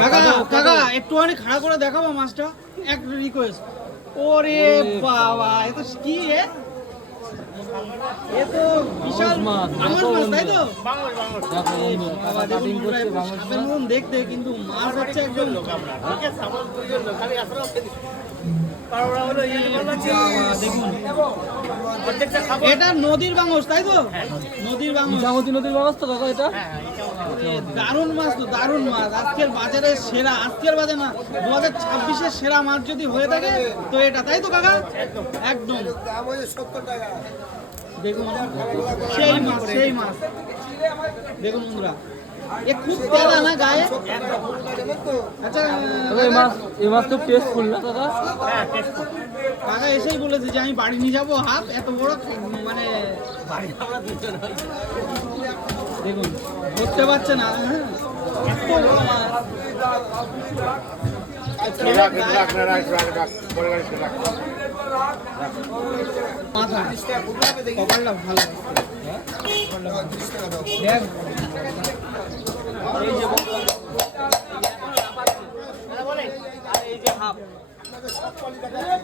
কাকা কাকা একটুখানি খাড়া করে দেখাবো মাছটা, এক রিকোয়েস্ট। ওরে বাবা, এ তো কি এ তো বিশাল মাছ, তাই তো? সাপের মতন দেখতে, কিন্তু মাছ হচ্ছে একদম। দেখুন, এটা নদীর বাংশ, তাই তো? নদীর বাংশ, নদীর বাংশ তো কাকা। এটা দারুণ মাছ, তো দারুণ মাছ। আজকের বাজারে সেরা, আজকের বাজারে না, 2026-এর সেরা মাছ যদি হয়ে থাকে তো এটা, তাই তো কাকা? একদম। দেখুন সেই মাছ, সেই মাছ দেখুন বন্ধুরা, এ খুব তেলা না গায়ে। আচ্ছা, এই মাছ তো টেস্টফুল না দাদা? কাকা এসেই বলেছে যে আমি বাড়ি নিয়ে যাবো হাফ, এত বড় মানে দেখুন ধরতে পারছে না। হ্যাঁ, এত বড় মাছ। মাথা কপালটা ভালো। দেখ এই যে